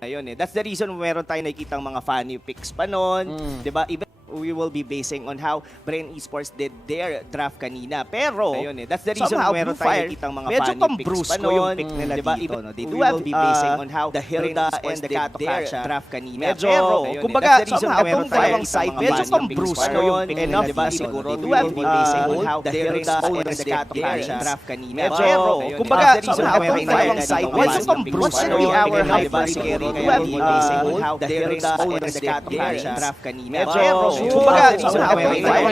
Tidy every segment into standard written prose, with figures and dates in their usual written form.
Ayun eh. That's the reason meron tayong nakikitang mga funny pics pa noon. 'Di ba? Even we will be basing on how Brain Esports did their draft kanina. Pero, ayun eh, that's the reason meron tayong nakikitang mga medyo funny pics pa noon. yung pick nila diba? dito. They will be basing on how the Hilda and the Kato draft kanina. Medyo, pero, kumbaga, somehow, itong dalawang side, medyo pambrusko yung pick nila diba? dito. Siguro, They we will will be basing on how the Hilda and the Kato draft kanina. Medyo, kumbaga, somehow, itong dalawang side, medyo pambrusko yung our hyper siguro. We will be basing on how the Hilda and the Kato draft kanina. Medyo, kumbaga, somehow,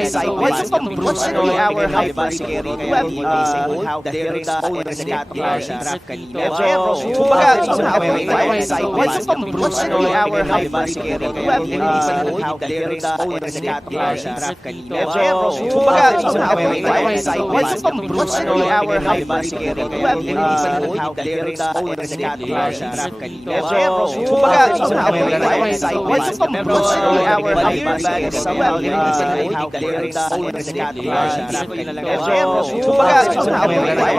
side, medyo pambrusko yung our hyper siguro. We will be basing on how the Hilda and the Kato draft kanina. Medyo, kumbaga, somehow, side, medyo pambrusko yung our hyper siguro. We will be basing on how the Hilda and the Kato draft kanina. Medyo, kumbaga, somehow, side, medyo pambrusko yung our hyper siguro. We will be basing on how the Hilda and the Kato draft kanina. Medyo, kumbaga, somehow, side, medyo pambrusko yung our hyper siguro. We will be basing on how the Hilda and the Kato draft kanina. Medyo, kumbaga, somehow,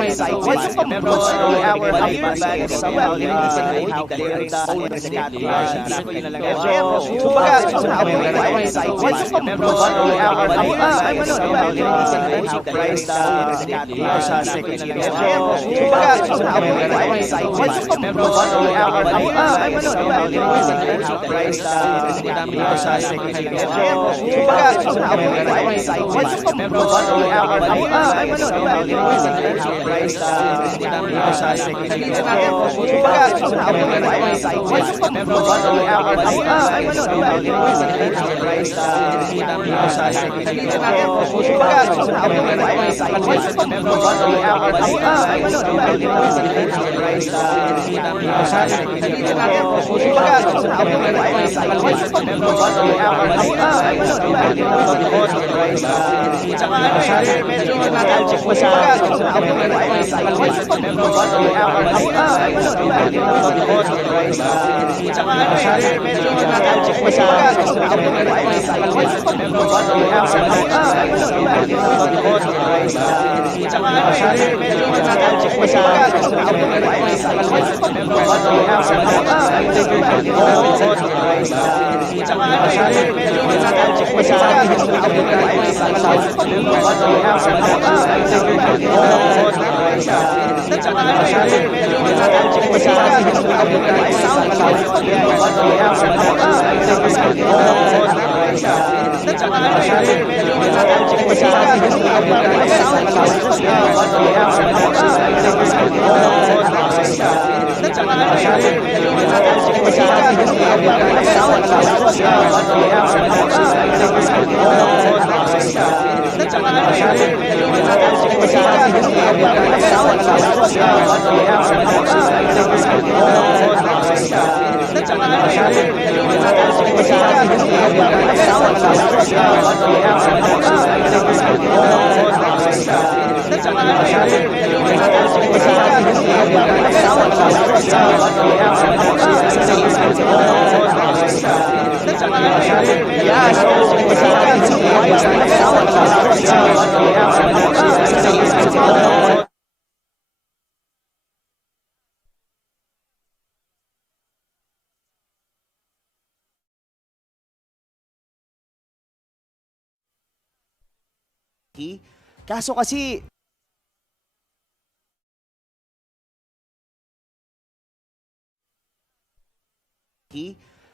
side, medyo pambrusko yung our hyper siguro. We will be basing on how the Hilda and the Kato draft kanina. Medyo, kumbaga, somehow, side, medyo pambrusko yung our hyper siguro. We will be basing on how the Hilda and the Kato draft kanina. Medyo, kumbaga, somehow, side, medyo pambrusko yung our hyper siguro. We will be basing on how the Hilda and the Kato draft kanina. Medyo, kumbaga, somehow, side, medyo pambrusko yung our hyper siguro. We will be basing on how the Hilda and the Kato draft kanina. Kumbaga, somehow, side, medyo pambrusko yung our hyper siguro. We will be basing on how the Hilda and the Kato draft kanina. Kumbaga, somehow, side, medyo pambrusko yung our hyper siguro. We will be basing on how the Hilda and the Kato draft kanina. Kumbaga, somehow, side, medyo pambrusko yung our hyper siguro. We will be basing on how the Hilda and the Tsaka ano eh, medyo nostalgic pa sa Tsaka ano eh, medyo nostalgic pa sa Tsaka ano eh, medyo nostalgic pa sa Tsaka ano eh, medyo nostalgic pa sa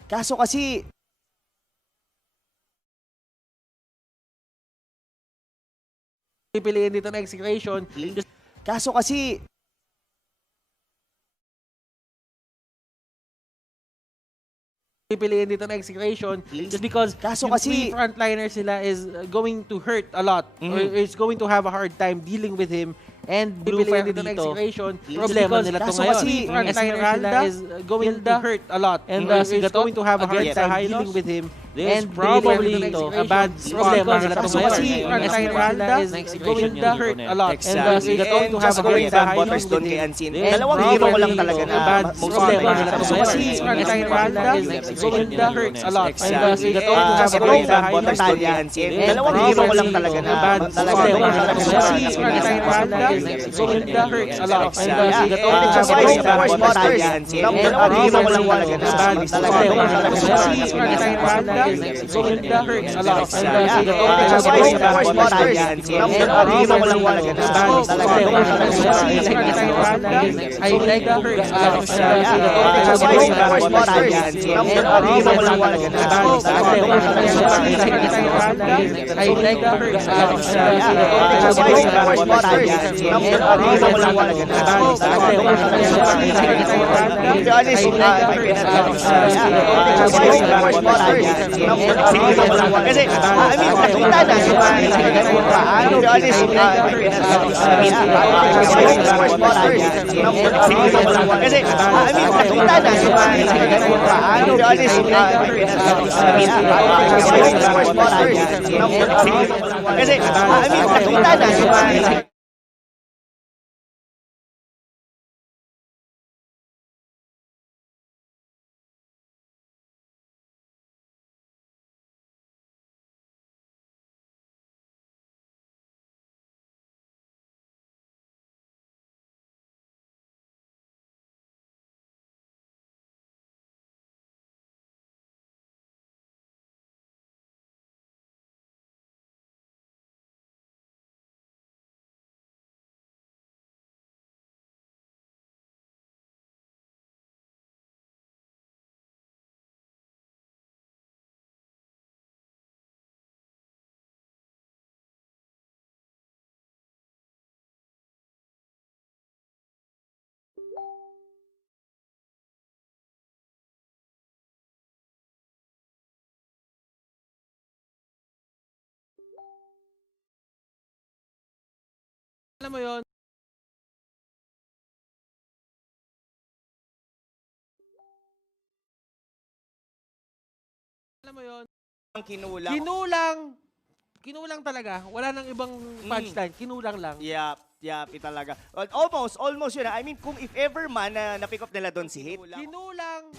Kaso kasi pipiliin dito na execution. Kaso kasi pipiliin dito na execution just because Kaso yung kasi three frontliners sila is going to hurt a lot or is going to have a hard time dealing with him. And blue fire dito na execution. Problema nila to ngayon. Kasi frontliners nila is going to hurt a lot and is going to have a hard time dealing with him. And probably ito, a bad problema nila ito ngayon. Si Esmeralda is going to hurt a lot. Exactly. And going to have a great bahay doon kay Ansin. And Dalawang hero ko lang probably talaga ito, na a bad most problema nila ito ngayon. Si Esmeralda is going to hurt a lot. And Exactly. going to have a great bahay doon kay Ansin. Dalawang hero ko lang talaga na a bad problema nila ito ngayon. Si Esmeralda is going to hurt a lot. And going to have a great bahay. Dalawang hero ko lang talaga na bad problema nila ito ngayon. Si Esmeralda is going to hurt a lot. And going to have a great I like the hurt. I like the hurt. Kasi, I mean, nakita na yung paano, to be honest, kasi, I mean, nakita na yung paano, to be honest, kasi, I mean, nakita na yung Alam mo yun? Alam mo yun? Kinulang talaga. Wala nang ibang punchline. Kinulang lang. Yep, talaga. Almost yun. I mean, kung if ever man na na-pick up nila doon si Hit. Kinulang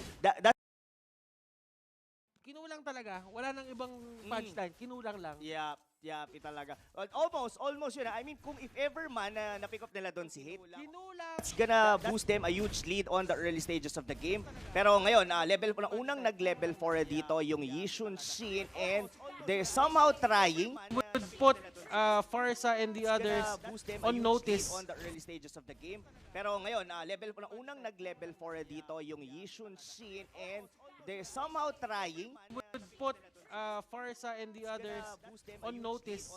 talaga. Wala nang ibang punchline. Kinulang lang. Yep, talaga. Almost yun. I mean, kung if ever man na na-pick up nila doon si Hit. It's gonna boost them a huge lead on the early stages of the game. Pero ngayon, unang nag-level 4 dito yung Yishun Shin, and they're somehow trying Would put Farsa and the others on notice. on the early stages of the game. Pero ngayon, unang nag-level 4 dito yung Yishun Shin, and they're somehow trying Would put Farsa and the others on notice.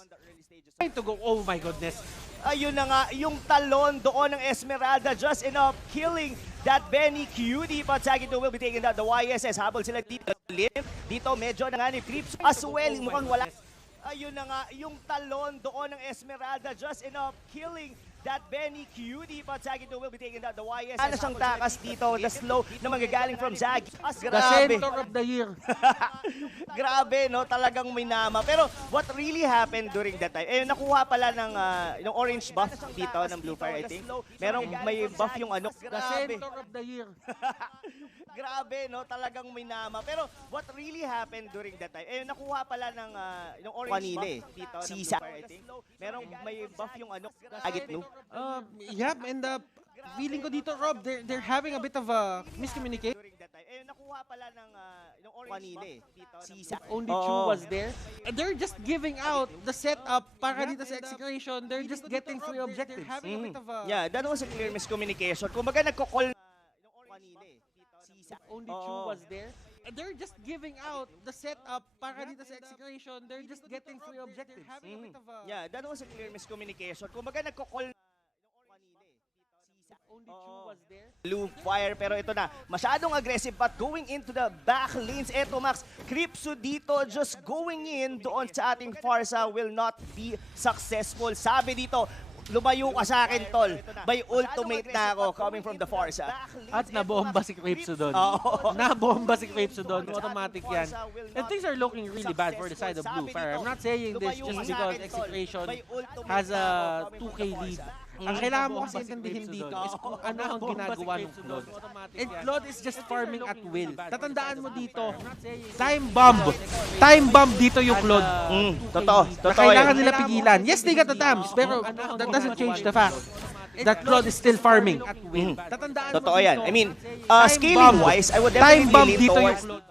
Trying to go, oh my goodness. Ayun na nga, yung talon doon ng Esmeralda just enough killing that Benny Cutie. But Sagito will be taking down the YSS. Habol sila dito. Dito medyo nanganib creeps as well. Mukhang wala. Ayun na nga, yung talon doon ng Esmeralda just enough killing that Benny Cutie. But Sagito will be taking down the YSS. Ano siyang takas dito, the slow na magagaling from Zagi. The center of the year. Grabe, no? Talagang may nama. Pero what really happened during that time? Nakuha pala ng orange buff dito ng Blue Fire, I think. Merong may buff yung ano. The center of the year. Grabe, no? Talagang may nama. Pero what really happened during that time? Nakuha pala ng orange buff dito ng Blue Fire, I think. Merong may buff yung ano. Agit, no? Yeah, and feeling ko dito, Rob, they're having a bit of a miscommunication. Nakuha pala ng orange buff dito. Only Chu was there. And they're just giving out the setup para dito sa execution. They're just getting free objectives. They're having a bit of a... Yeah, that was a clear miscommunication. Kumbaga nagko-call Only Chu was there. And they're just giving out the setup para dito sa execution. They're just getting free objectives. They're having a bit of a... Yeah, that was a clear miscommunication. Kumbaga nagko-call Only Chu was there. Blue Fire, pero ito na, masyadong aggressive but going into the back lanes. Eto Max, Cripso dito just going in doon sa ating Farsa will not be successful. Sabi dito, lumayo ka sa akin, tol. May ultimate na ako coming from the Forza. At nabomba si Crepes doon. Oo. Nabomba si Crepes doon. Automatic yan. And things are looking really bad for the side of Blue Fire. I'm not saying this just because Execration has a 2K lead. Ang kailangan mo kasi intindihin dito is kung ano ang ginagawa ng Claude. And Claude is just farming at will. Tatandaan mo dito, time bomb. Time bomb dito yung Claude. Totoo. Na kailangan nila pigilan. Yes, they got the dams, pero that doesn't change the fact that Claude is still farming at will. Tatandaan mo Totoo dito, yan. I mean, time scaling-wise, I would time definitely bomb lean dito yung towards Claude.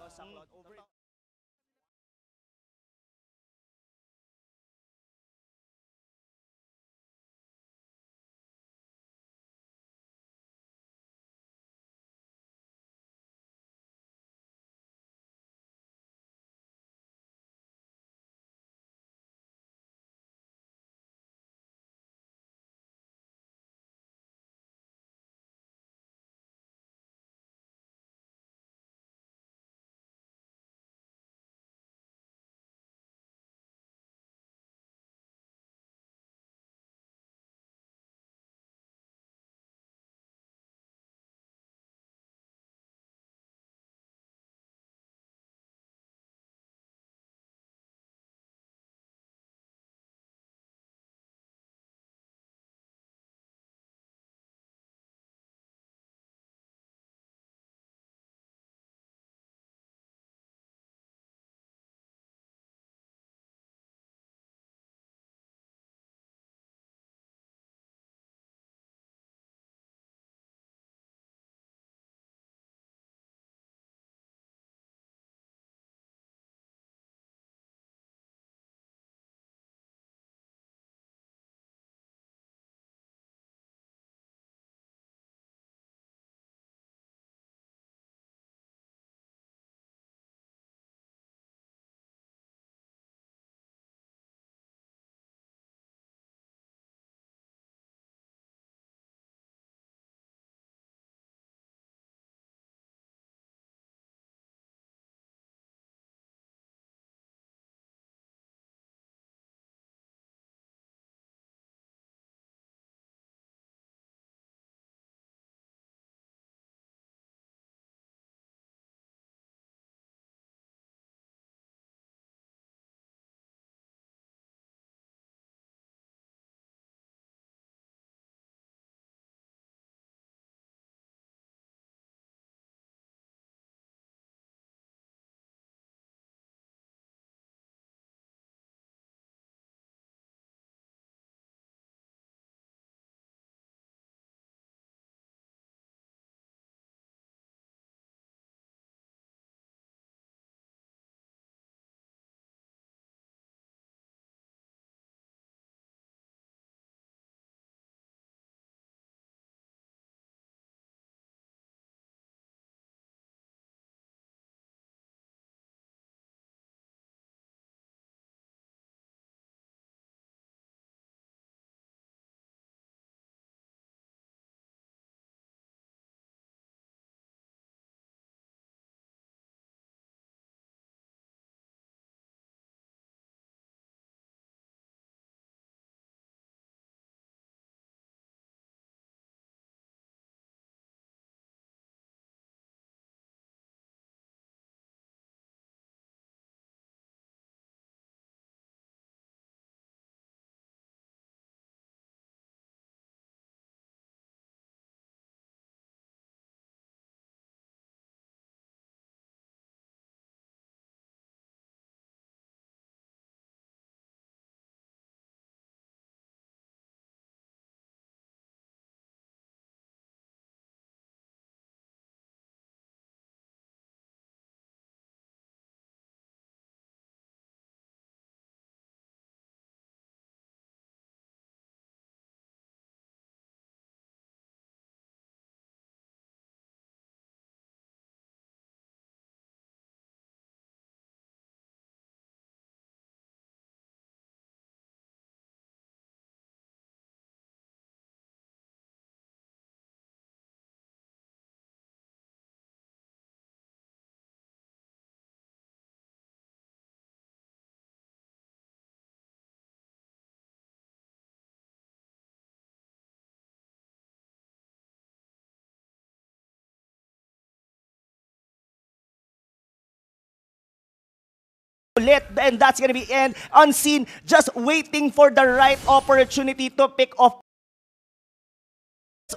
ulit. And that's gonna be end. Unseen, just waiting for the right opportunity to pick off.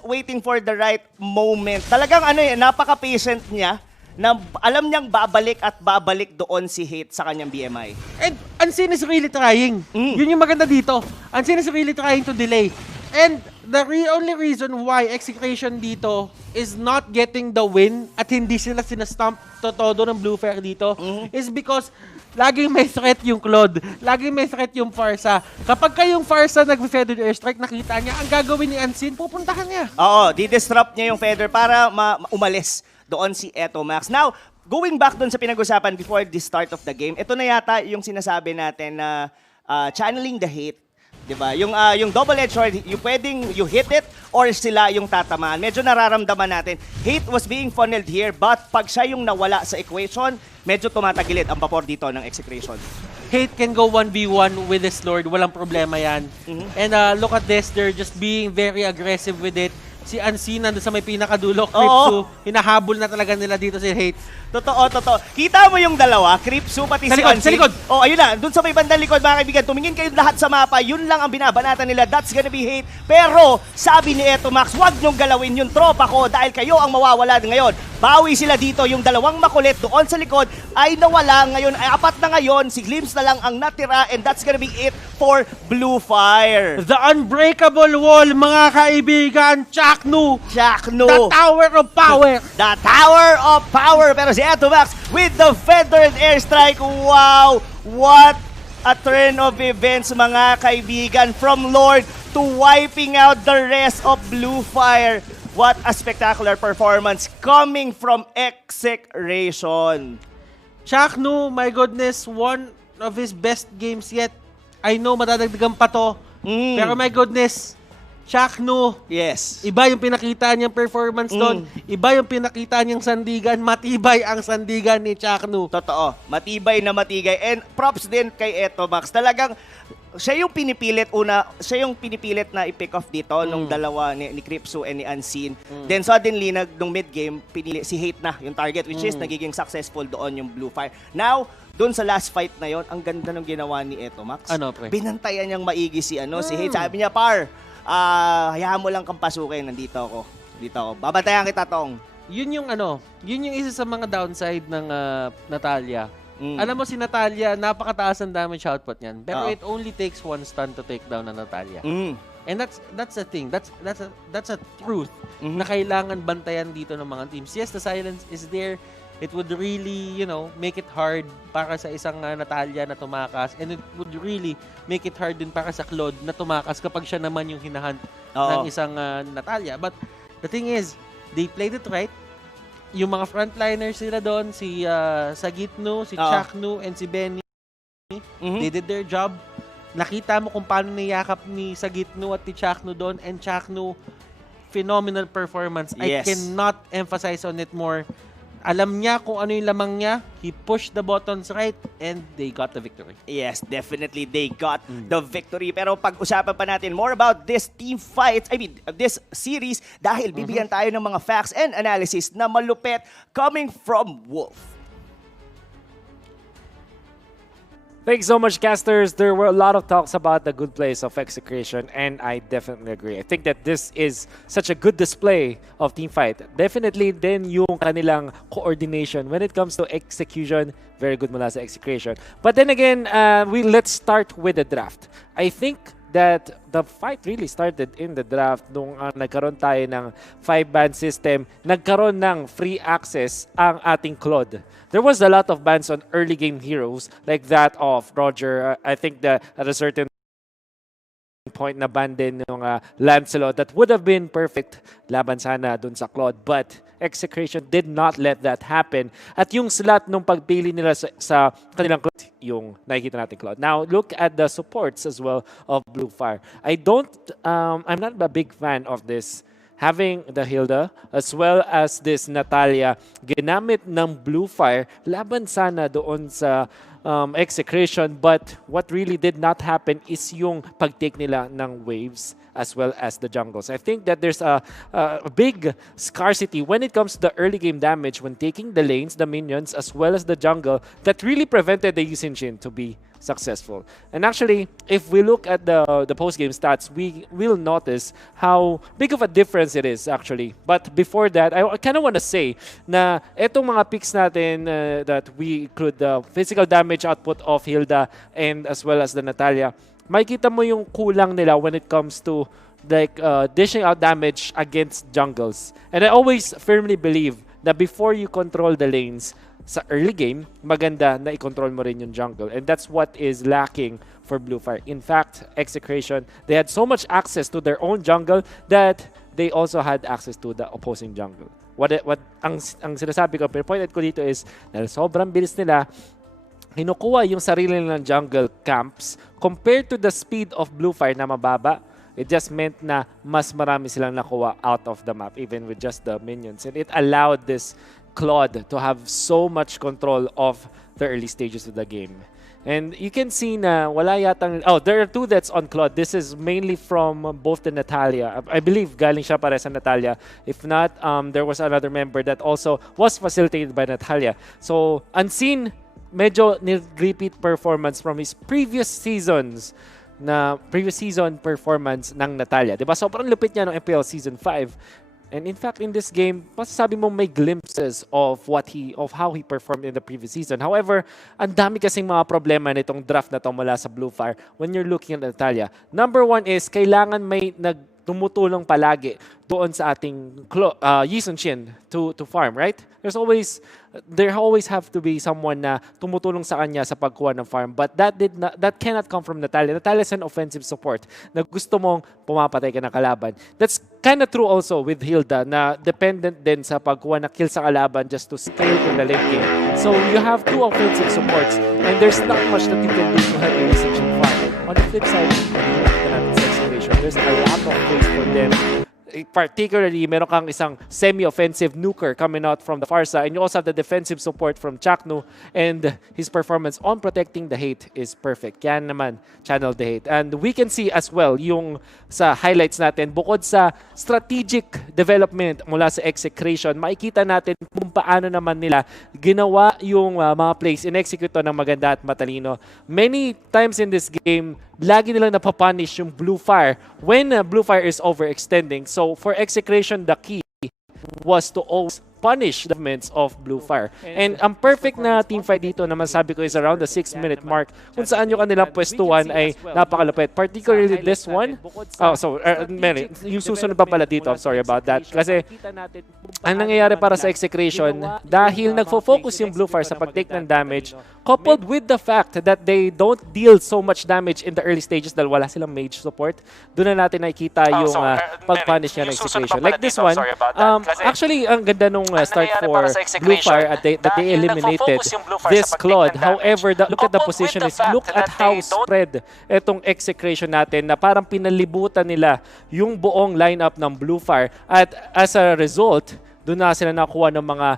Waiting for the right moment. Talagang napaka-patient niya na alam niyang babalik at babalik doon si Hate sa kanyang BMI. And Unseen is really trying. Yun yung maganda dito. Unseen is really trying to delay. And the only reason why Execration dito is not getting the win at hindi sila sinastamp todo ng Blue Fire dito is because laging may threat yung Claude. Laging may threat yung Farsa. Kapag kayong Farsa nag-feathered airstrike, nakita niya, ang gagawin ni Unseen, pupuntahan niya. Oo, di-disrupt niya yung feather para umalis doon si Eto Max. Now, going back doon sa pinag-usapan before the start of the game, ito na yata yung sinasabi natin na channeling the hate. Diba? Yung double-edged sword, you hit it or sila yung tatamaan. Medyo nararamdaman natin. Hate was being funneled here, but pag siya yung nawala sa equation, medyo tumatagilid ang vapor dito ng Execration. Hate can go 1v1 with his Lord. Walang problema yan. And look at this. They're just being very aggressive with it. Si Unseen nandun sa may pinakadulo, Kripsu, hinahabol na talaga nila dito si Hate. Totoo. Kita mo yung dalawa, Kripsu pati sa si likod, Unseen. sa likod. Oh, ayun na, dun sa may bandang likod mga kaibigan, tumingin kayo lahat sa mapa, yun lang ang binabanatan nila, that's gonna be Hate. Pero, sabi ni Eto Max, wag niyong galawin yung tropa ko dahil kayo ang mawawala ngayon. Bawi sila dito, yung dalawang makulit doon sa likod ay nawala ngayon, ay apat na ngayon, si Glimpse na lang ang natira and that's gonna be it for Blue Fire. The unbreakable wall, mga kaibigan, Chaknu. The Tower of Power. The Tower of Power. Pero si Eto Max with the feathered airstrike. Wow! What a turn of events, mga kaibigan. From Lord to wiping out the rest of Blue Fire. What a spectacular performance coming from Execration. Chaknu, my goodness, one of his best games yet. I know madadagdagan pa to. Pero my goodness, Chaknu, yes. Iba yung pinakita niyang performance doon. Iba yung pinakita niyang sandigan. Matibay ang sandigan ni Chaknu. Totoo. Matibay na matigay. And props din kay Eto Max. Talagang siya yung pinipilit na i-pick off dito nung dalawa ni Kripsu and ni Unseen. Then suddenly, nung mid-game, pinili si Hate na yung target, which is nagiging successful doon yung Blue Fire. Now, doon sa last fight na yon, ang ganda ng ginawa ni Eto Max. Ano, pre? Binantayan niyang maigi si Hate. Sabi niya, Par, hayaan mo lang kang pasukin, nandito ako. Babantayan kita, Tong. Yun yung isa sa mga downside ng Natalia. Alam mo si Natalia, napakataas ang damage output niyan. Pero it only takes one stun to take down ang Natalia. And that's the thing. That's a truth na kailangan bantayan dito ng mga teams. Yes, the silence is there. It would really, make it hard para sa isang Natalia na tumakas. And it would really make it hard din para sa Claude na tumakas kapag siya naman yung hinahunt ng isang Natalia. But the thing is, they played it right. Yung mga frontliners nila doon, si Sagitnu, si Chaknu, and si Benny, they did their job. Nakita mo kung paano niyakap ni Sagitnu at ni Chaknu doon. And Chaknu, phenomenal performance. Yes. I cannot emphasize on it more. Alam niya kung ano yung lamang niya. He pushed the buttons right and they got the victory. Yes, definitely they got the victory. Pero pag-usapan pa natin more about this team fight, this series dahil bibigyan tayo ng mga facts and analysis na malupet coming from Wolf. Thanks so much, casters. There were a lot of talks about the good plays of Execration, and I definitely agree. I think that this is such a good display of team fight. Definitely, then yung kanilang coordination when it comes to execution, very good mula sa Execration. But then again, let's start with the draft. I think that the fight really started in the draft nung nagkaroon tayo ng 5-ban system, nagkaroon ng free access ang ating Claude. There was a lot of bans on early game heroes like that of Roger. I think that at a certain point na ban din ng Lancelot that would have been perfect laban sana dun sa Claude, but Execration did not let that happen. At yung slot nung pagpili nila sa kanilang Claude, yung nakikita natin Claude. Now, look at the supports as well of Blue Fire. I'm not a big fan of this. Having the Hilda as well as this Natalia ginamit ng Blue Fire laban sana doon sa execution, but what really did not happen is yung pag-take nila ng waves as well as the jungles. I think that there's a big scarcity when it comes to the early game damage when taking the lanes, the minions, as well as the jungle that really prevented the Yusin to be successful. And actually, if we look at the post-game stats, we will notice how big of a difference it is actually. But before that, I kind of want to say na etong mga picks natin that we include the physical damage output of Hilda and as well as the Natalia, makikita mo yung kulang nila when it comes to like dishing out damage against jungles. And I always firmly believe that before you control the lanes, sa early game, maganda na i-control mo rin yung jungle. And that's what is lacking for Bluefire. In fact, Execration, they had so much access to their own jungle that they also had access to the opposing jungle. Ang sinasabi ko, pinpointed ko dito is, dahil sobrang bilis nila, kinukuha yung sarili nilang jungle camps compared to the speed of Bluefire na mababa. It just meant na mas marami silang nakuha out of the map, even with just the minions. And it allowed this Claude to have so much control of the early stages of the game. And you can see na wala yatang... Oh, there are 2 deaths on Claude. This is mainly from both the Natalia. I believe galing siya para sa Natalia. If not, there was another member that also was facilitated by Natalia. So, Unseen, medyo repeat performance from his previous season performance ng Natalia. Diba? Sobrang lupit niya ng MPL Season 5. And in fact, in this game, masasabi mo may glimpses of how he performed in the previous season. However, ang dami kasing mga problema nitong draft na to mula sa Bluefire when you're looking at Natalia. Number 1 is, kailangan may tumutulong palagi doon sa ating Yisun Shin to farm, right? There always have to be someone na tumutulong sa kanya sa pagkuha ng farm, but that cannot come from Natalia. Natalia is an offensive support na gusto mong pumapatay ka ng kalaban. That's kind of true also with Hilda na dependent din sa pagkuha na kill sa kalaban just to scale in the late game. So you have 2 offensive supports and there's not much that you can do to help your Yisun farm. On the flip side, there's a lot of ways for them. Particularly, meron kang isang semi-offensive nuker coming out from the far side, and you also have the defensive support from Chaknu, and his performance on protecting the hate is perfect. Kaya naman, channel the hate. And we can see as well yung sa highlights natin, bukod sa strategic development mula sa Execration, makikita natin kung paano naman nila ginawa yung mga plays, in-execute ng maganda at matalino. Many times in this game, lagi nilang napapunish yung Bluefire when Bluefire is overextending. So for Execration, the key was to always punish the movements of Bluefire. And ang perfect na teamfight dito na masabi ko is around the 6-minute mark kung saan yung kanilang pwestuhan ay napakalupit. Particularly this one. Yung susunod pa pala dito. I'm sorry about that. Kasi ang nangyayari para sa Execration, dahil nagfo-focus yung Bluefire sa pag-take ng damage, coupled with the fact that they don't deal so much damage in the early stages dahil wala silang mage support, doon na natin nakikita yung pag-punish niya ng Execration. Like this one, actually, ang ganda nung start for Bluefire that they eliminated this Claude. However, look at the position is, look at how spread itong Execration natin na parang pinalibutan nila yung buong lineup ng Bluefire. At as a result, doon na sila nakuha ng mga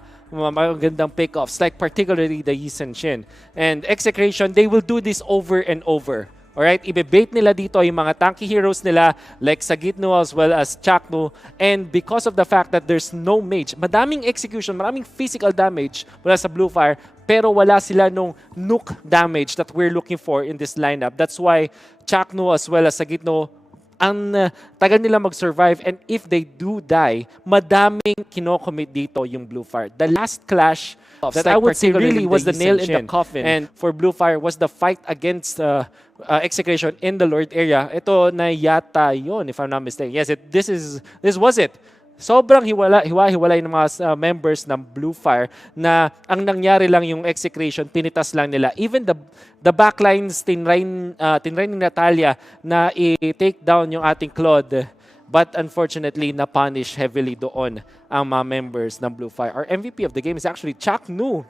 magandang pick-offs, like particularly the Yisun Shin. And Execration, they will do this over and over. Alright, ibe-bait nila dito yung mga tanky heroes nila like Sagitno as well as Chaknu. And because of the fact that there's no mage, madaming execution, maraming physical damage mula sa Bluefire, pero wala sila nung nuke damage that we're looking for in this lineup. That's why Chaknu as well as Sagitno, ang tagal nila mag-survive, and if they do die, madaming kino-commit dito yung Bluefire. The last clash that I would say really was the nail in the coffin and for Bluefire was the fight against Execration in the Lord area. Ito na yata yun, if I'm not mistaken. Yes, this was it. Sobrang hiwa-hiwalay ng mga members ng Bluefire na ang nangyari lang yung Execration, pinitas lang nila. Even the backlines, tinry ni Natalia na i-take down yung ating Claude. But unfortunately, na-punish heavily doon ang mga members ng Bluefire. Our MVP of the game is actually Chaknu.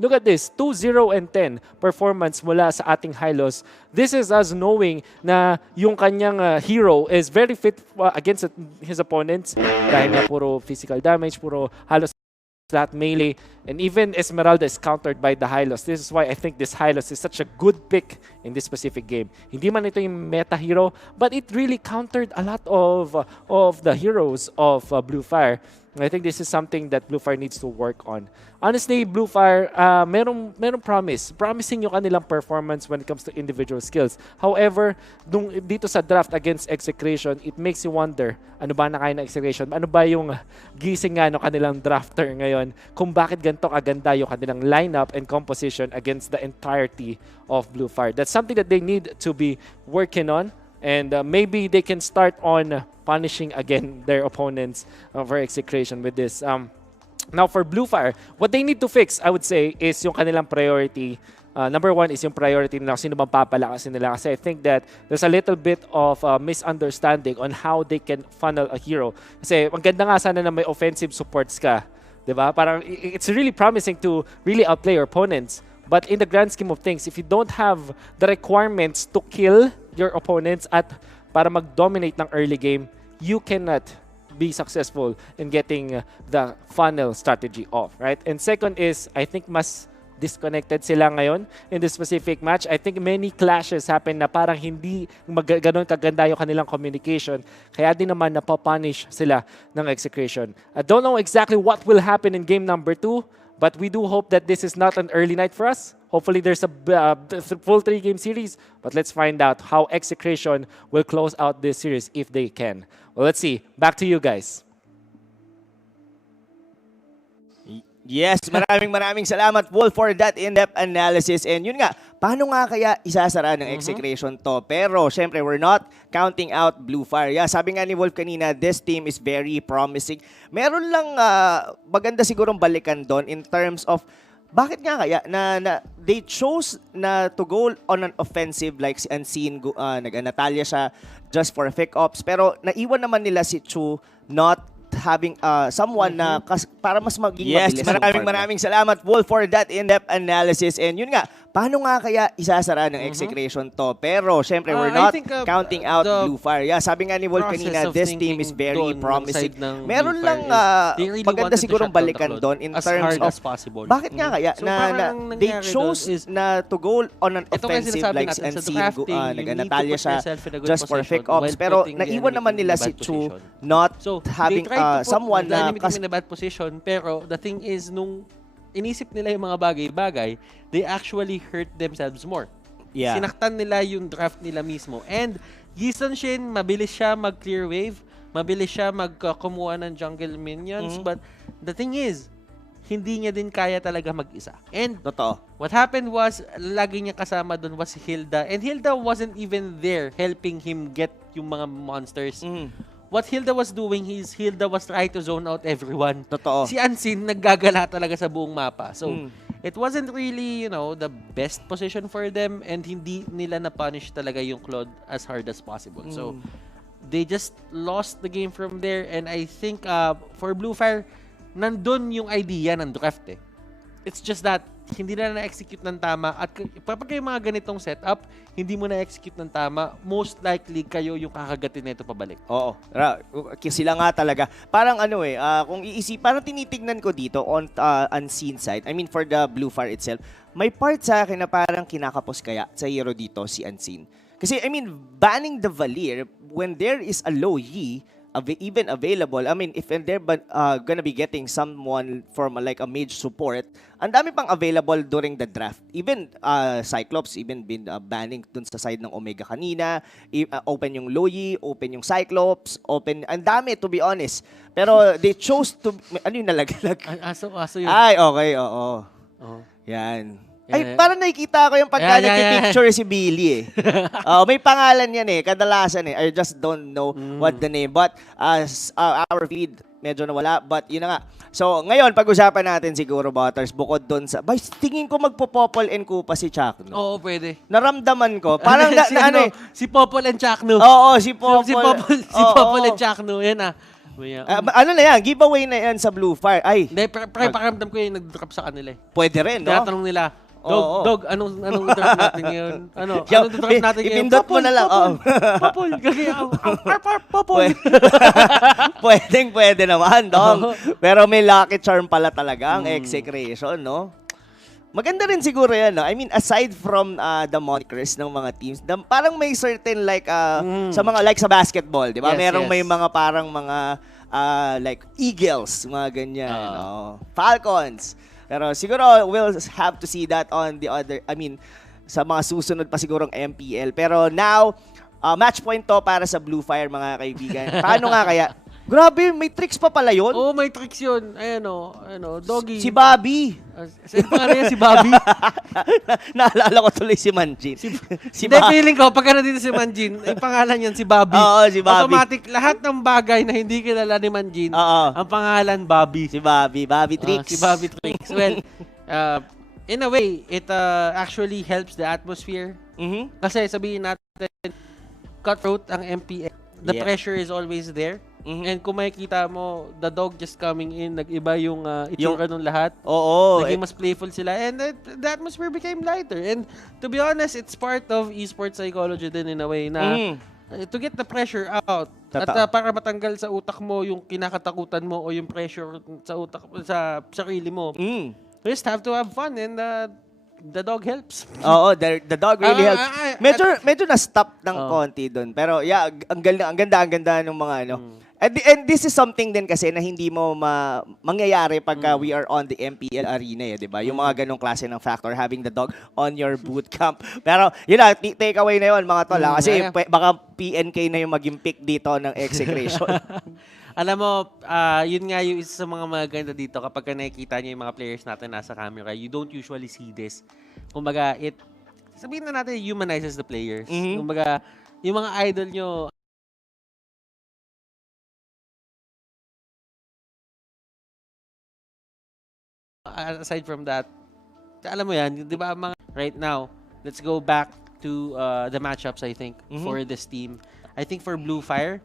Look at this, 2-0 and 10 performance mula sa ating Hylos. This is us knowing na yung kanyang hero is very fit against his opponents dahil na puro physical damage, puro halos flat melee, and even Esmeralda is countered by the Hylos. This is why I think this Hylos is such a good pick in this specific game. Hindi man ito yung meta hero, but it really countered a lot of the heroes of Blue Fire. I think this is something that Blue Fire needs to work on. Honestly, Blue Fire, merong promising yung kanilang performance when it comes to individual skills. However, dito sa draft against Execration, it makes you wonder, ano ba na kaya ng Execration? Ano ba yung gising nga ng kanilang drafter ngayon? Kung bakit ganito kaganda yung kanilang lineup and composition against the entirety of Blue Fire. That's something that they need to be working on. And maybe they can start on punishing again their opponents for Execration with this. Now for Blue Fire, what they need to fix, I would say, is yung kanilang priority. Number one is yung priority nila, sino bang papalakasin nila. Kasi I think that there's a little bit of misunderstanding on how they can funnel a hero. Kasi ang ganda nga sana na may offensive supports ka. Diba? Parang it's really promising to really outplay your opponents. But in the grand scheme of things, if you don't have the requirements to kill your opponents at para mag-dominate ng early game, you cannot be successful in getting the funnel strategy off, right? And second is, I think mas disconnected sila ngayon in this specific match. I think many clashes happen na parang hindi ganun kaganda yung kanilang communication. Kaya din naman napapunish sila ng Execration. I don't know exactly what will happen in game number 2, but we do hope that this is not an early night for us. Hopefully there's a full 3-game series, but let's find out how Execration will close out this series if they can. Well, let's see. Back to you guys. Yes, maraming salamat, Wolf, for that in-depth analysis. And yun nga, paano nga kaya isasara ng Execration to? Pero, syempre, we're not counting out Blue Fire. Yeah, sabi nga ni Wolf kanina, this team is very promising. Meron lang maganda sigurong balikan doon in terms of bakit nga kaya na they chose na to go on an offensive like si Unseen, nag-Natalia siya just for pick ops. Pero naiwan naman nila si Chu not having someone na para mas maging mabilis. Yes, maraming salamat, Wolf, for that in-depth analysis. And yun nga, paano nga kaya isasara ng Execration to? Pero, syempre, we're not counting out Blue Fire. Yeah, sabi nga ni Wolf kanina, this team is very promising. Meron lang maganda sigurong balikan doon in terms of bakit nga kaya na they chose na to go on an offensive like si Unseen, nag-Natalia siya just for pick ops. Pero naiwan naman nila si Chu not having someone na in a bad position. Pero the thing is, nung inisip nila yung mga bagay-bagay, they actually hurt themselves more. Yeah. Sinaktan nila yung draft nila mismo. And Gison Shin, mabilis siya mag-clear wave, mabilis siya magkumuha ng jungle minions, but the thing is, hindi niya din kaya talaga mag-isa. And totoo. What happened was, lagi niya kasama doon was si Hilda. And Hilda wasn't even there helping him get yung mga monsters. What Hilda was doing is Hilda was trying to zone out everyone. Totoo. Si Unseen naggagala talaga sa buong mapa. So, it wasn't really, the best position for them, and hindi nila na-punish talaga yung Claude as hard as possible. So, they just lost the game from there, and I think for Blue Fire, nandun yung idea ng draft eh. It's just that hindi na na-execute ng tama, at kapag kayo mga ganitong setup, hindi mo na-execute ng tama, most likely kayo yung kakagatin nito pabalik. Oo. Sila nga talaga. Parang kung parang tinitignan ko dito on Unseen side, I mean for the Blue Fire itself, may part sa akin na parang kinakapos kaya sa hero dito si Unseen. Kasi I mean, banning the Valir when there is a low Yi, even available, I mean, if they're gonna be getting someone from like a mage support, ang dami pang available during the draft. Even Cyclops, even been banning dun sa side ng Omega kanina, open yung Loyi, open yung Cyclops, open, ang dami to be honest. Pero they chose to, ano yung nalaglag? Aso yun. Ay, okay, oo. Yan. Ay, parang nakikita ko yung pagka nagpipicture si Billy eh. May pangalan yan eh, kadalasan eh. I just don't know what the name. But our feed, medyo nawala. But yun na nga. So, ngayon, pag-usapan natin siguro, Butters, bukod doon sa... Bay, tingin ko magpo-Popol and Kupa si Chakno. Oo, pwede. Naramdaman ko. Parang si Popol and Chakno. Oo, si Popol. Si Popol and Chakno. Yan ah. Ano na yan? Giveaway na yan sa Blue Fire. Ay. Hindi, pakiramdam ko yung nag-drop sa kanila eh. Pwede rin, no? Tinatanong nila, Dog, anong drop natin ngayon? Anong drop natin ngayon? Ipindot mo na lang. Popol. Popol. Pwede naman, Dong. Pero may lucky charm pala talaga ang execration, no? Maganda rin siguro yan, no? I mean, aside from the monikers ng mga teams, parang may certain like, sa basketball, di ba? Yes, May mga parang mga like Eagles, mga ganyan, no? Falcons. Pero siguro we'll have to see that on the other, sa mga susunod pa sigurong MPL. Pero now, match point to para sa Blue Fire, mga kaibigan. Paano nga kaya? Grabe, may tricks pa pala yun. Oo, may tricks yun. Doggy. Si Bobby. Saan pa nga si Bobby? Naalala ko tuloy si Manjin. Hindi, feeling ko, pagka nandito si Manjin, ang pangalan yan si Bobby. Oo, si Bobby. Automatic, lahat ng bagay na hindi kilala ni Manjin, ang pangalan Bobby. Si Bobby. Bobby Tricks. Si Bobby Tricks. Well, in a way, it actually helps the atmosphere. Kasi sabihin natin, cutthroat ang MPL. The pressure is always there. And kung makikita mo, the dog just coming in, nag-iba yung itsura ng lahat. Oo. Naging mas playful sila. And the atmosphere became lighter. And to be honest, it's part of esports psychology din in a way na to get the pressure out. At para matanggal sa utak mo yung kinakatakutan mo o yung pressure sa utak sa sarili mo. You just have to have fun and the dog helps. Oo, the dog really helps. Medyo na-stop ng konti doon. Pero yeah, ang ganda ng mga ano. And this is something din kasi na hindi mo mangyayari pagka we are on the MPL arena, eh, 'di ba? Yung mga ganong klase ng factor, having the dog on your boot camp. Pero yun na, take away na yun mga tol. Kasi baka PNK na yung maging pick dito ng execration. Alam mo, yun nga yung isa sa mga maganda dito kapag nakikita niyo yung mga players natin nasa camera, you don't usually see this. Kumbaga, sabihin na natin, humanizes the players. Kumbaga, yung mga idol nyo, aside from that, alam mo yan, di ba, right now, let's go back to the matchups, I think, for this team. I think for Blue Fire,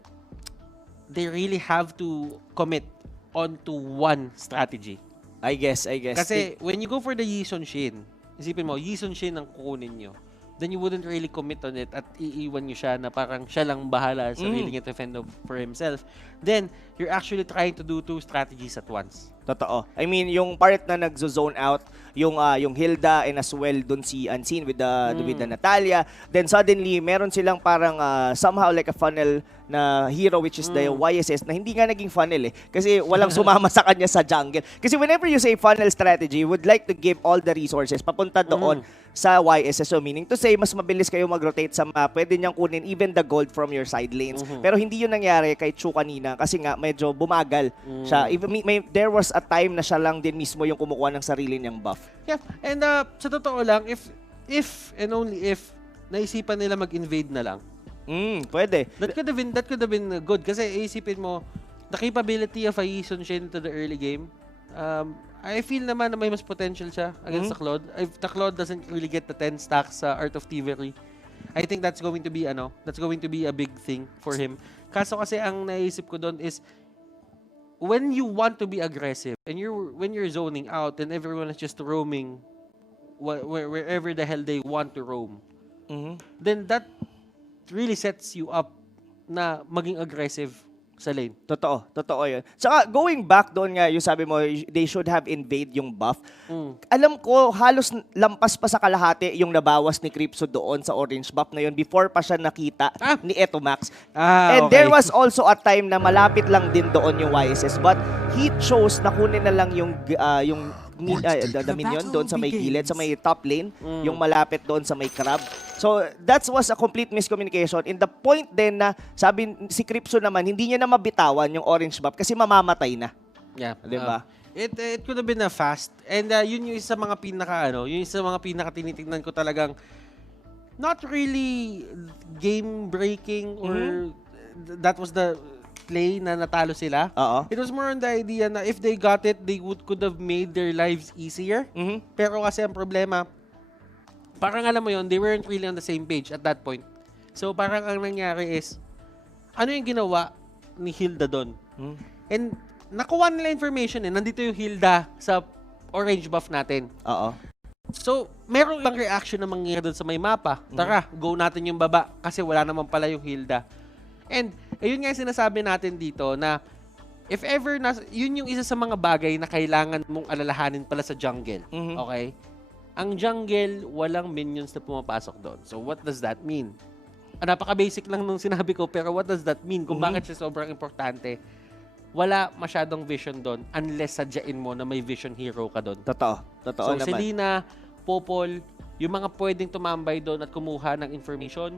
they really have to commit onto one strategy. I guess. Kasi when you go for the Yison Shin, isipin mo, Yison Shin ang kukunin nyo, then you wouldn't really commit on it at iiwan nyo siya na parang siya lang bahala sa sarili niya to fend for himself. Then, you're actually trying to do two strategies at once. Totoo. I mean, yung part na nagzo-zone out, yung Hilda and as well dun si Unseen with the Natalia, then suddenly meron silang parang somehow like a funnel na hero which is the YSS na hindi nga naging funnel eh. Kasi walang sumama sa kanya sa jungle. Kasi whenever you say funnel strategy, would like to give all the resources papunta doon sa YSS. So meaning to say, mas mabilis kayo mag-rotate sa map. Pwede niyang kunin even the gold from your side lanes. Pero hindi yun nangyari kay Chu kanina kasi nga medyo bumagal siya. There was a time na siya lang din mismo yung kumukuha ng sarili niyang buff. Yeah, and sa totoo lang, if and only if naisipan nila mag-invade na lang, pwede. That could have been good kasi isipin mo the capability of a Yison Shin to the early game. I feel naman na may mas potential siya against the Claude. If the Claude doesn't really get the 10 stacks sa Art of Thievery, I think that's going to be a big thing for him. Kaso kasi ang naisip ko doon is when you want to be aggressive and when you're zoning out and everyone is just roaming wherever the hell they want to roam, then that really sets you up na maging aggressive sa lane. Totoo yun. Saka going back doon nga, yung sabi mo, they should have invade yung buff. Alam ko, halos lampas pa sa kalahati yung nabawas ni Cripso doon sa orange buff na yun before pa siya nakita ni Etomax. And there was also a time na malapit lang din doon yung YSS but he chose na kunin na lang yung the minion doon sa may gilid, sa may top lane, yung malapit doon sa may crab. So, that was a complete miscommunication. In the point din na, sabi si Cripso naman, hindi niya na mabitawan yung orange buff kasi mamamatay na. Yeah. Diba? It could have been a fast. And yun yung isa mga pinaka tinitingnan ko talagang not really game-breaking or that was the play na natalo sila. It was more on the idea na if they got it, they could have made their lives easier. Pero kasi ang problema, parang alam mo yun, they weren't really on the same page at that point. So parang ang nangyari is, ano yung ginawa ni Hilda doon? And nakuha nila information nandito yung Hilda sa orange buff natin. So, merong ibang reaction na mangyayari doon sa may mapa. Tara, go natin yung baba kasi wala naman pala yung Hilda. And, ayun nga yung sinasabi natin dito na if ever, yun yung isa sa mga bagay na kailangan mong alalahanin pala sa jungle. Okay? Ang jungle, walang minions na pumapasok doon. So, what does that mean? Napaka-basic lang nung sinabi ko, pero what does that mean? Kung bakit siya sobrang importante? Wala masyadong vision doon unless sadyain mo na may vision hero ka doon. Totoo So, naman. Selena, Popol, yung mga pwedeng tumambay doon at kumuha ng information,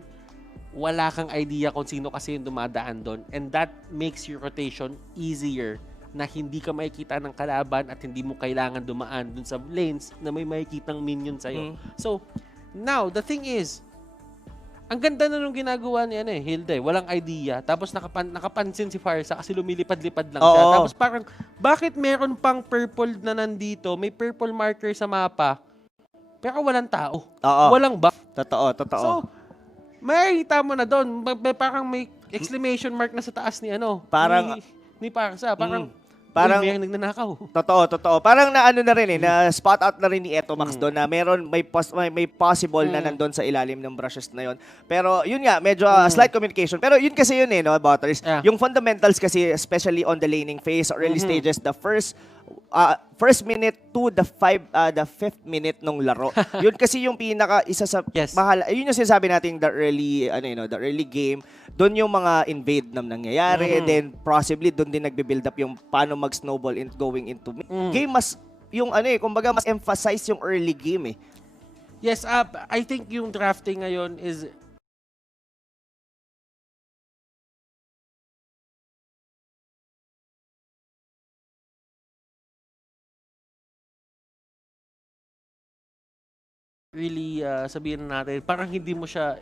wala kang idea kung sino kasi yung dumadaan doon. And that makes your rotation easier na hindi ka makikita ng kalaban at hindi mo kailangan dumaan doon sa lanes na may makikitang minion sa'yo. So, now, the thing is, ang ganda na nung ginagawa ni Hilda eh. Walang idea. Tapos nakapansin si Farsa kasi lumilipad-lipad lang siya. Tapos parang, bakit meron pang purple na nandito? May purple marker sa mapa. Pero walang tao. Walang buff. Totoo. So, makikita mo na doon. Parang may exclamation mark na sa taas ni Parang, ni Farsa. Parang may nagnanakaw. Totoo. Parang na na rin na spot out na rin ni Eto Max doon na may possible na nandun sa ilalim ng brushes na yon. Pero yun nga, medyo slight communication. Pero yun kasi yun no, Butters. Yeah. Yung fundamentals kasi, especially on the laning phase or early stages, the first minute to the fifth minute nung laro. Yun kasi yung pinaka isa sa mahal. Yun yung sinasabi natin the early game. Doon yung mga invade na nangyayari, then possibly doon din nagbe-build up yung paano mag-snowball in going into game. Mas yung kumbaga mas emphasize yung early game eh. Yes, I think yung drafting ngayon is really sabihin natin, parang hindi mo siya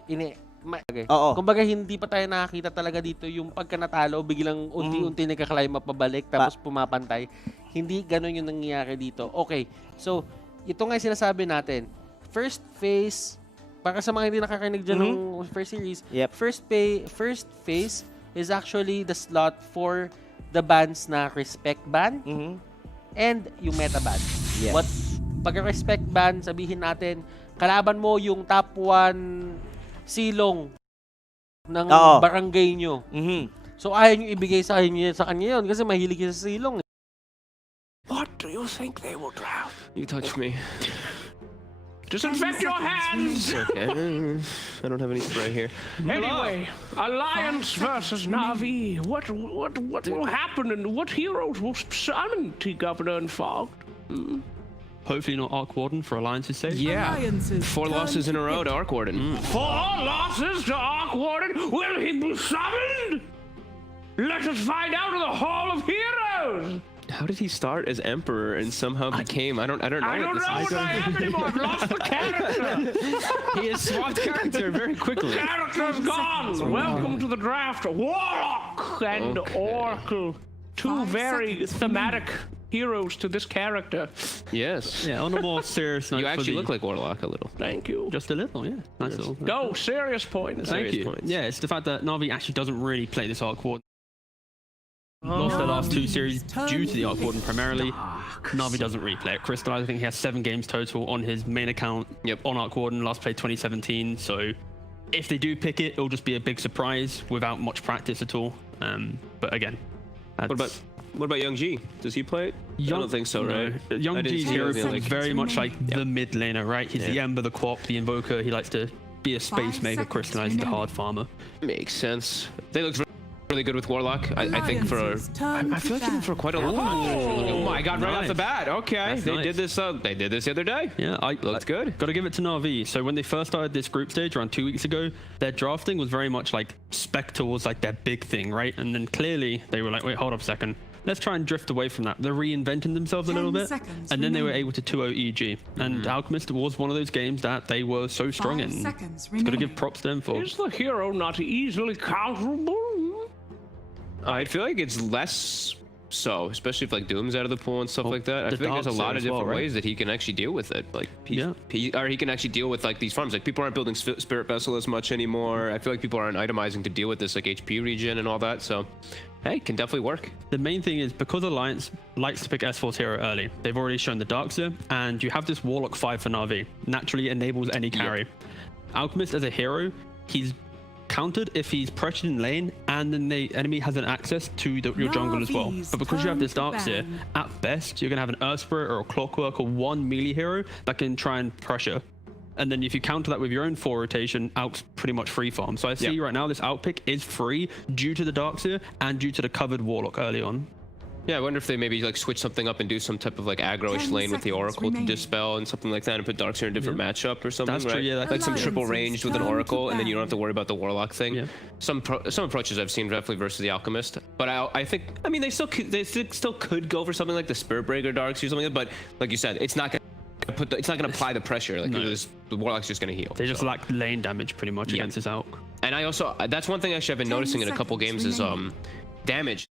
kumbaga hindi pa tayo nakakita talaga dito yung pagka natalo, biglang unti-unti nagka-climb up pabalik tapos pumapantay. Hindi ganun yung nangyayari dito. Okay, so ito nga yung sinasabi natin. First phase, para sa mga hindi nakakarinig dyan ng first series, first phase is actually the slot for the bans na respect ban and yung meta ban. What pag-respect ban, sabihin natin, kalaban mo yung top 1 silong ng barangay nyo. So, ayaw nyo ibigay sa kanya yun kasi mahilig siya sa silong. What do you think they will draft? You touch me. Disinfect your hands! Okay. I don't have any spray here. Anyway, Alliance versus Navi. What will happen and what heroes will summon T-Governor and Fogged? Hopefully not Arc Warden for Alliance's sake. Yeah, 4 losses in a row to Arc Warden. 4 losses to Arc Warden? Will he be summoned? Let us find out in the Hall of Heroes! How did he start as Emperor and somehow became? I don't know. I don't know what I am anymore. I've lost the character. He has swapped character very quickly. Character's gone. Welcome to the draft, Warlock and Oracle. 2 very thematic heroes to this character. Yes. Yeah, on a more serious note. You actually look like Warlock a little. Thank you. Just a little, yeah. Nice little. Go, serious point. Thank you. Points. Yeah, it's the fact that Navi actually doesn't really play this Arc Warden. Lost their last 2 series due to the Arc Warden primarily. Navi doesn't really play it. Crystallize, I think he has 7 games total on his main account on Arc Warden. Last played 2017. So if they do pick it, it'll just be a big surprise without much practice at all. But again, What about Young G? Does he play it? I don't think so, right? Young G's hero is very much like the mid laner, right? He's the Ember, the Quap, the Invoker. He likes to be a space maker, Crystallize the hard farmer. Makes sense. They look really good with Warlock. I think for I feel like even for quite a long time. Oh my god! Right off the bat. Okay, That's they nice. did this. They did this the other day. Yeah, Looks good. Got to give it to NAVI. So when they first started this group stage around 2 weeks ago, their drafting was very much like Spectre was like their big thing, right? And then clearly they were like, wait, hold up a second. Let's try and drift away from that. They're reinventing themselves a little bit, and then they were able to 2-0 EG. And Alchemist was one of those games that they were so strong in. Got to give props to them for. Is the hero not easily counterable? I feel like it's less so, especially if like Doom's out of the pool and stuff like that. I the feel like there's a Darkseer lot of as well, different right? ways that he can actually deal with it. Like, Yeah. he can actually deal with like these farms. Like people aren't building Spirit Vessel as much anymore. I feel like people aren't itemizing to deal with this like HP regen and all that. So, hey, can definitely work. The main thing is because Alliance likes to pick S4's hero early, they've already shown the Darkseer, and you have this Warlock 5 for Na'Vi. Naturally enables any carry. Alchemist as a hero, he's countered if he's pressured in lane and then the enemy has an access to your jungle as well. But because you have this Darkseer, at best, you're going to have an Earth Spirit or a Clockwork or one melee hero that can try and pressure. And then if you counter that with your own 4 rotation, Alk's pretty much free farm. So I see right now this Alk pick is free due to the Darkseer and due to the covered Warlock early on. Yeah, I wonder if they maybe like switch something up and do some type of like aggro-ish lane with the Oracle to dispel and something like that, and put Darkseer in a different matchup or something. That's right? true, yeah, Like some triple Alliances ranged with an turn Oracle, to and then you don't have ban. to worry about the Warlock thing. Yeah. Some approaches I've seen definitely versus the Alchemist, but I think I mean they still could go for something like the Spirit Breaker Darks or something like that. But like you said, it's not gonna it's not gonna apply the pressure. Like the Warlock's just gonna heal. They just lack lane damage pretty much against this Alk. And I also that's one thing actually I've been 10 noticing in a couple seconds games is remaining. damage.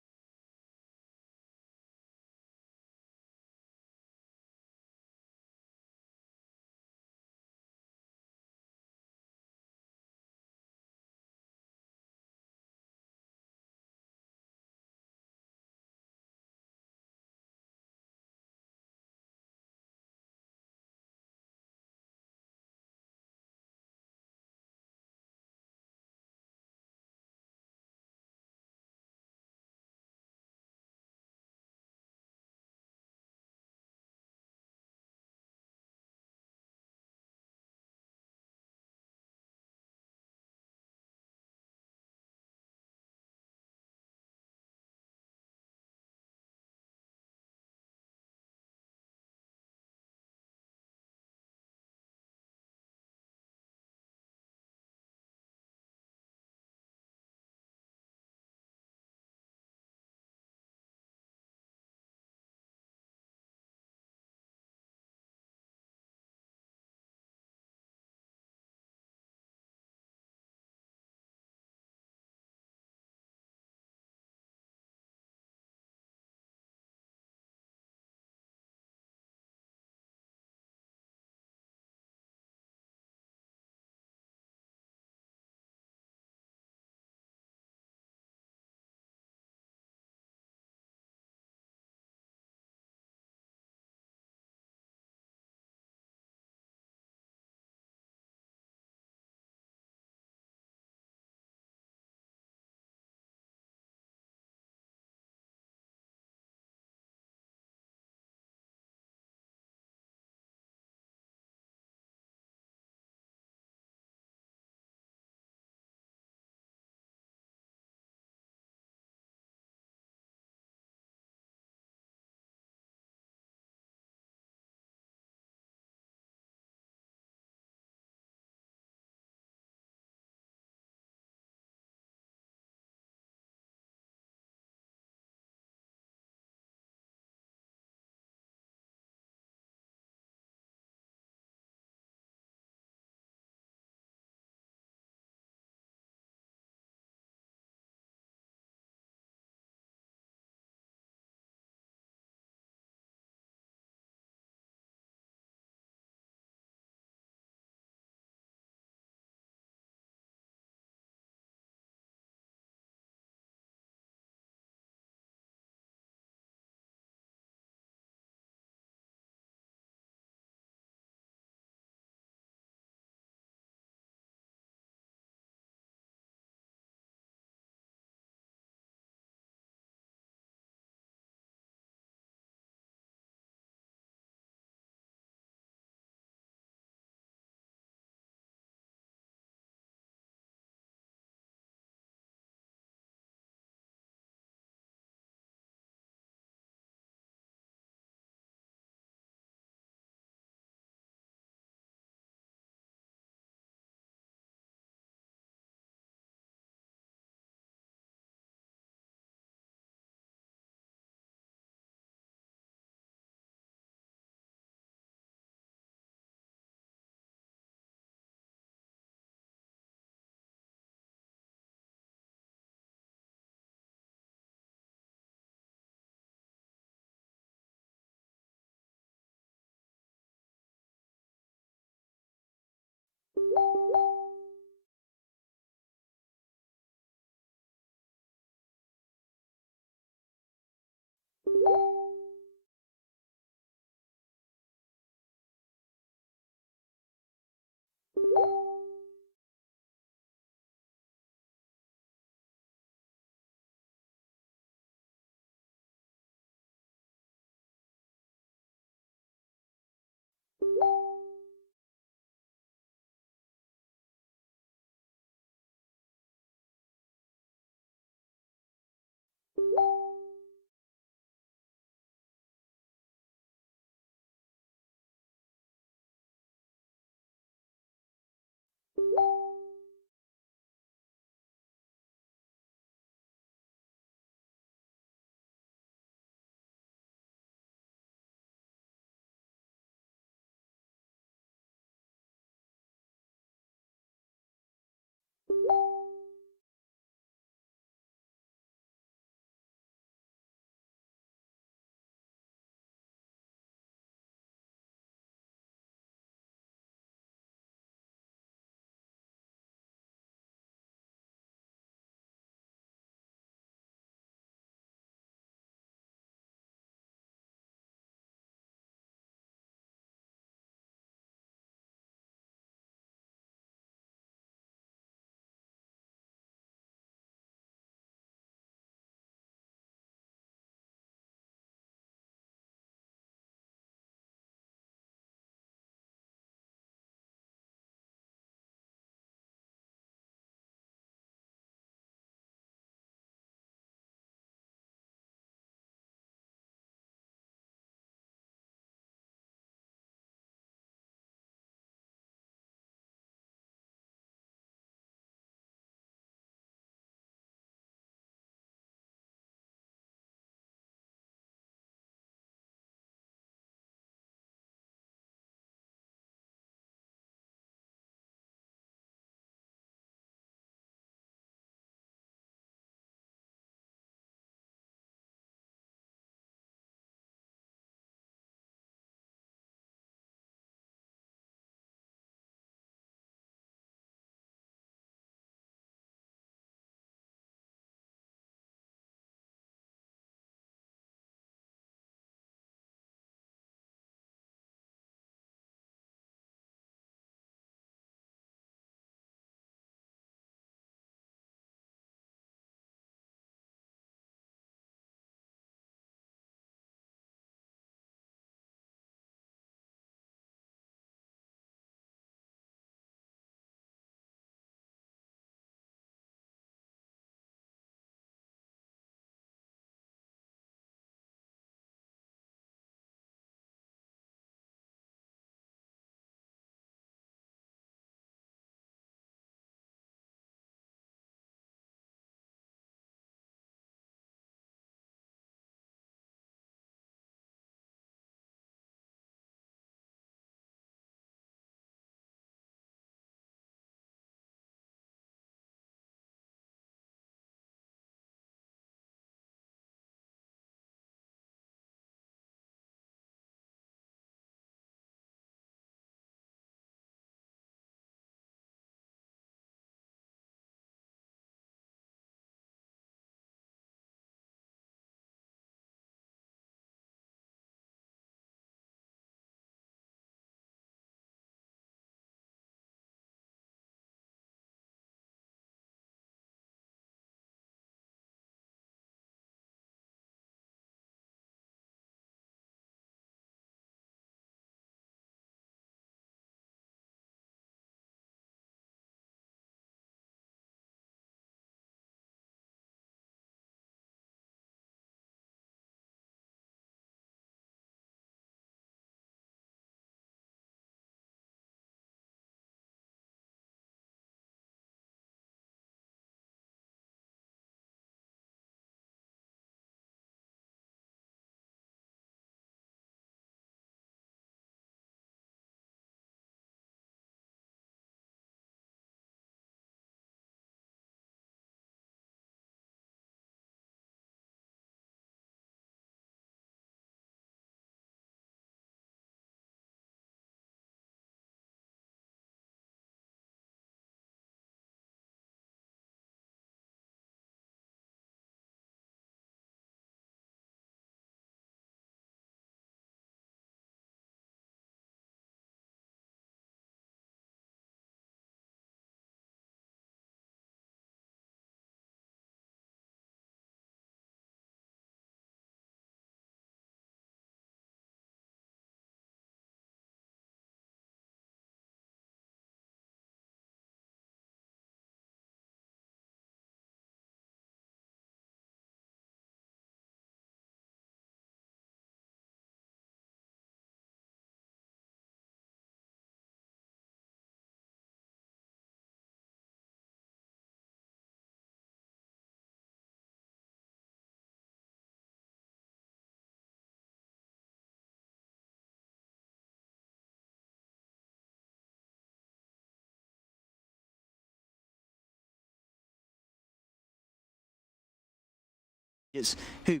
It's who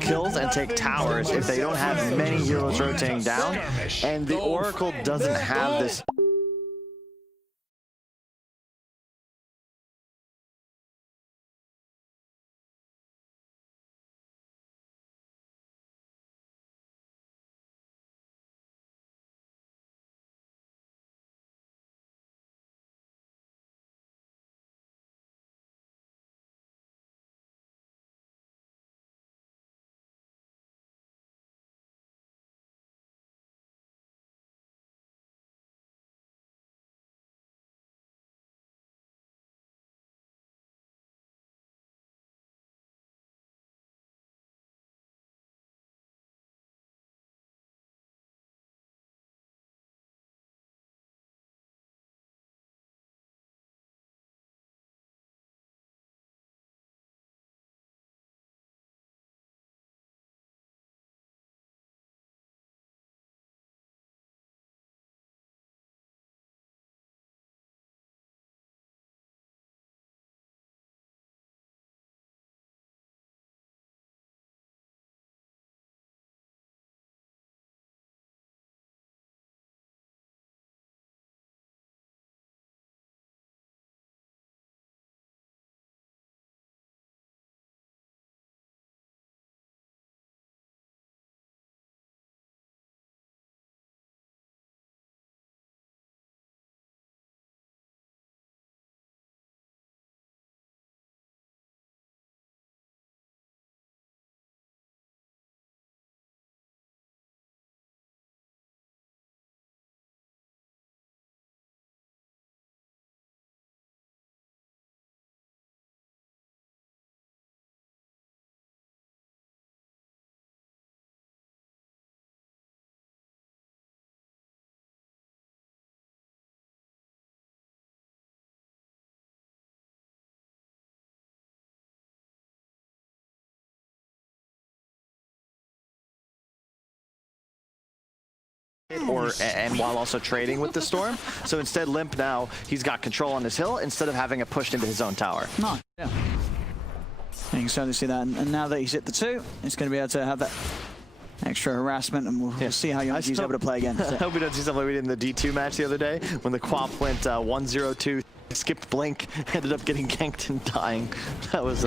kills and take towers if they don't have many heroes rotating down, and the Oracle doesn't have this. And while also trading with the Storm. So instead, Limp now, he's got control on his hill instead of having it pushed into his own tower. No, yeah. You can certainly see that. And now that he's hit the 2, he's going to be able to have that extra harassment, and we'll see how he's able to play again. I hope we don't see something like we did in the D2 match the other day when the Quap went 1-0-2, skipped Blink, ended up getting ganked and dying. That was